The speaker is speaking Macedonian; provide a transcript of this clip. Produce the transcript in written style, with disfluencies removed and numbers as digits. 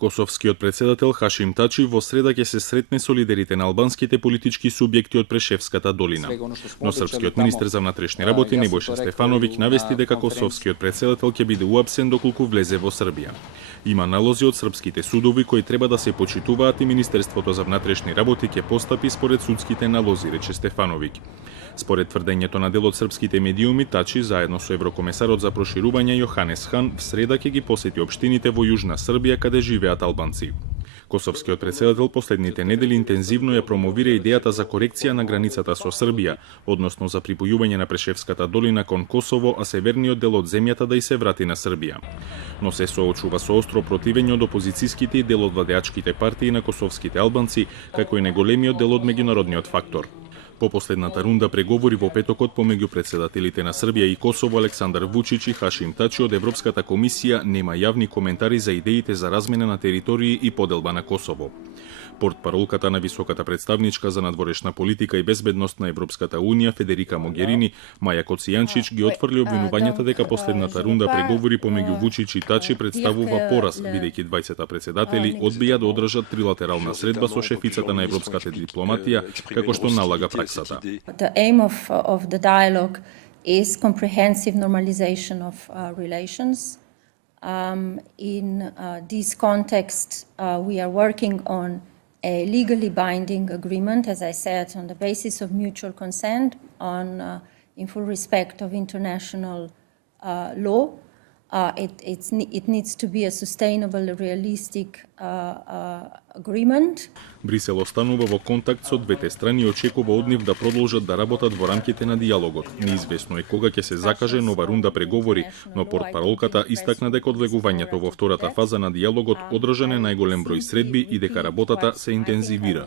Косовскиот председател Хашим Тачи во среда ќе се сретне со лидерите на албанските политички субјекти од Прешевската долина. Но српскиот министер за внатрешни работи Небојша Стефановиќ навести дека косовскиот председател ќе биде уапсен доколку влезе во Србија. Има налози од српските судови кои треба да се почитуваат и Министерството за внатрешни работи ќе постапи според судските налози, рече Стефановиќ. Според тврдењето на дел од српските медиуми, Тачи заедно со еврокомесарот за проширување Јоханес Хан в среда ќе ги посети општините во Јужна Србија каде живеат албанци. Косовскиот председател последните недели интензивно ја промовира идејата за корекција на границата со Србија, односно за припојување на Прешевската долина кон Косово, а северниот дел од земјата да и се врати на Србија. Но се соочува со остро противење од опозицијските и дел од владеачките партии на косовските албанци, како и најголемиот дел од меѓународниот фактор. По последната рунда преговори во петокот помеѓу председателите на Србија и Косово Александар Вучич и Хашим Тачи од Европската комисија нема јавни коментари за идеите за размена на територии и поделба на Косово. Портпаролката на високата представничка за надворешна политика и безбедност на Европската унија Федерика Могерини, Маја Коцијанчич ги отфрли обвинувањата дека последната рунда преговори помеѓу Вучич и Тачи представува пораз, бидејќи двајцата председатели одбија да одржат трилатерална средба со шефицата на европската дипломатија, како што налага праксата. The aim of the dialogue is comprehensive normalization of relations. In this context, we are working on a legally binding agreement, as I said, on the basis of mutual consent, in full respect of international law. It needs to be a sustainable, realistic agreement. Брисел останува во контакт со двете страни и очекува од нив да продолжат да работат во рамките на диалогот. Неизвестно е кога ќе се закаже нова рунда преговори, но портпаролката истакна дека одлегувањето во втората фаза на диалогот одржан е најголем број средби и дека работата се интензивира.